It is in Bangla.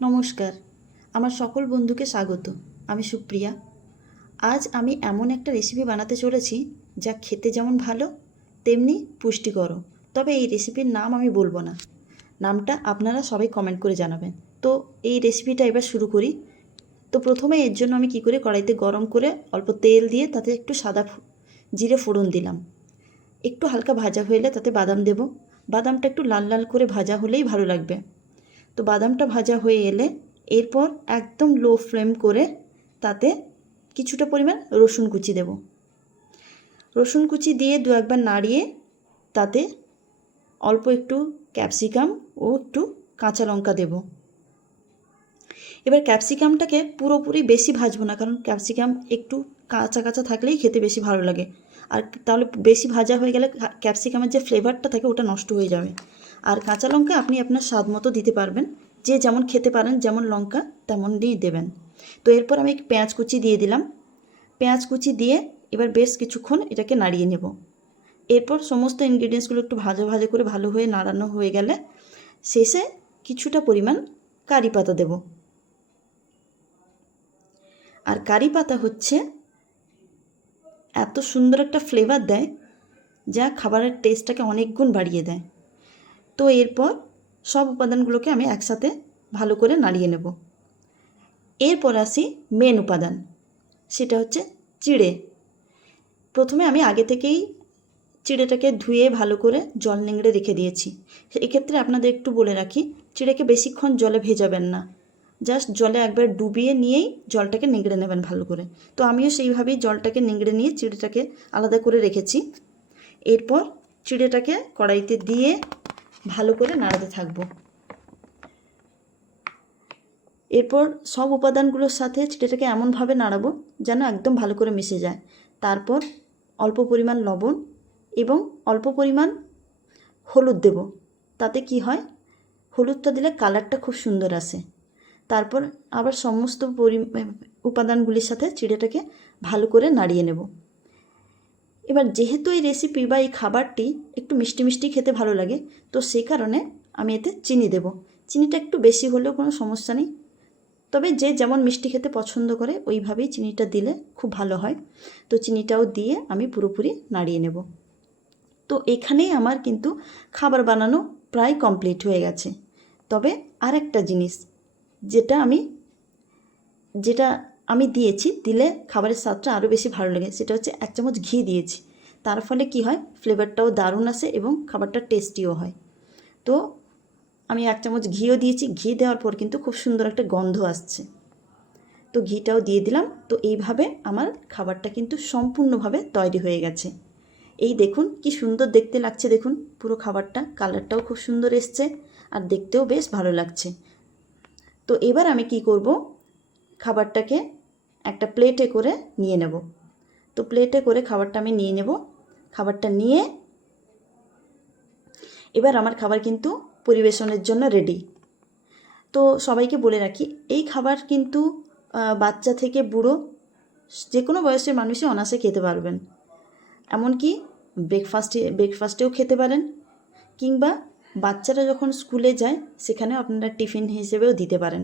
নমস্কার, আমার সকল বন্ধুকে স্বাগত। আমি সুপ্রিয়া। আজ আমি এমন একটা রেসিপি বানাতে চলেছি যা খেতে যেমন ভালো তেমনি পুষ্টিকরও। তবে এই রেসিপির নাম আমি বলবো না, নামটা আপনারা সবাই কমেন্ট করে জানাবেন। তো এই রেসিপিটা এবার শুরু করি। তো প্রথমে এর জন্য আমি কি করে কড়াইতে গরম করে অল্প তেল দিয়ে তাতে একটু সাদা জিরে ফোড়ন দিলাম। একটু হালকা ভাজা হলে তাতে বাদাম দেব। বাদামটা একটু লাল লাল করে ভাজা হলেই ভালো লাগবে। তো বাদামটা ভাজা হয়ে এলে এরপর একদম লো ফ্লেম করে তাতে কিছুটা পরিমাণ রসুন কুচি দেব। রসুন কুচি দিয়ে দু একবার নাড়িয়ে তাতে অল্প একটু ক্যাপসিকাম ও একটু কাঁচা লঙ্কা দেব। এবার ক্যাপসিকামটাকে পুরোপুরি বেশি ভাজবো না, কারণ ক্যাপসিকাম একটু কাঁচা কাঁচা থাকলেই খেতে বেশি ভালো লাগে। আর তাহলে বেশি ভাজা হয়ে গেলে ক্যাপসিকামের যে ফ্লেভারটা থাকে ওটা নষ্ট হয়ে যাবে। আর কাঁচা লঙ্কা আপনি আপনার স্বাদ মতো দিতে পারবেন, যে যেমন খেতে পারেন, যেমন লঙ্কা তেমন দিয়ে দেবেন। তো এরপর আমি পেঁয়াজ কুচি দিয়ে দিলাম। পেঁয়াজ কুচি দিয়ে এবার বেশ কিছুক্ষণ এটাকে নাড়িয়ে নেব। এরপর সমস্ত ইনগ্রিডিয়েন্টসগুলো একটু ভাজা ভাজা করে ভালো হয়ে নাড়ানো হয়ে গেলে শেষে কিছুটা পরিমাণ কারি পাতা দেব। আর কারি পাতা হচ্ছে এত সুন্দর একটা ফ্লেভার দেয় যা খাবারের টেস্টটাকে অনেক গুণ বাড়িয়ে দেয়। তো এরপর সব উপাদানগুলোকে আমি একসাথে ভালো করে নাড়িয়ে নেব। এরপর আসি মেন উপাদান, সেটা হচ্ছে চিড়ে। প্রথমে আমি আগে থেকেই চিড়েটাকে ধুয়ে ভালো করে জল নিংড়ে রেখে দিয়েছি। এক্ষেত্রে আপনাদের একটু বলে রাখি, চিড়েকে বেশিক্ষণ জলে ভেজাবেন না, জাস্ট জলে একবার ডুবিয়ে নিয়েই জলটাকে নিংড়ে নেবেন ভালো করে। তো আমিও সেইভাবেই জলটাকে নিংড়ে নিয়ে চিড়েটাকে আলাদা করে রেখেছি। এরপর চিড়েটাকে কড়াইতে দিয়ে ভালো করে নাড়াতে থাকবো। এরপর সব উপাদানগুলোর সাথে চিড়েটাকে এমনভাবে নাড়াবো যেন একদম ভালো করে মিশে যায়। তারপর অল্প পরিমাণ লবণ এবং অল্প পরিমাণ হলুদ দেব। তাতে কি হয়, হলুদটা দিলে কালারটা খুব সুন্দর আসে। তারপর আবার সমস্ত উপাদানগুলির সাথে চিড়েটাকে ভালো করে নাড়িয়ে নেব। এবার যেহেতু এই রেসিপি বা এই খাবারটি একটু মিষ্টি মিষ্টি খেতে ভালো লাগে, তো সেই কারণে আমি এতে চিনি দেব। চিনিটা একটু বেশি হলেও কোনো সমস্যা নেই, তবে যে যেমন মিষ্টি খেতে পছন্দ করে ওইভাবেই চিনিটা দিলে খুব ভালো হয়। তো চিনিটাও দিয়ে আমি পুরোপুরি নাড়িয়ে নেব। তো এখানেই আমার কিন্তু খাবার বানানো প্রায় কমপ্লিট হয়ে গেছে। তবে আরেকটা জিনিস যেটা আমি দিয়েছি, দিলে খাবারের স্বাদটা আরও বেশি ভালো লাগে, সেটা হচ্ছে 1 চামচ ঘি দিয়েছি। তার ফলে কি হয়, ফ্লেভারটাও দারুণ আসে এবং খাবারটা টেস্টিও হয়। তো আমি 1 চামচ ঘিও দিয়েছি। ঘি দেওয়ার পর কিন্তু খুব সুন্দর একটা গন্ধ আসছে। তো ঘিটাও দিয়ে দিলাম। তো এইভাবে আমার খাবারটা কিন্তু সম্পূর্ণভাবে তৈরি হয়ে গেছে। এই দেখুন কি সুন্দর দেখতে লাগছে, দেখুন পুরো খাবারটা, কালারটাও খুব সুন্দর এসছে আর দেখতেও বেশ ভালো লাগছে। তো এবার আমি কি করব, খাবারটাকে একটা প্লেটে করে নিয়ে নেব। তো প্লেটে করে খাবারটা আমি নিয়ে নেব। খাবারটা নিয়ে এবার আমার খাবার কিন্তু পরিবেশনের জন্য রেডি। তো সবাইকে বলে রাখি, এই খাবার কিন্তু বাচ্চা থেকে বুড়ো যে কোনো বয়সের মানুষই অনায়াসে খেতে পারবেন। এমনকি ব্রেকফাস্টেও খেতে পারেন, কিংবা বাচ্চারা যখন স্কুলে যায় সেখানেও আপনারা টিফিন হিসেবেও দিতে পারেন।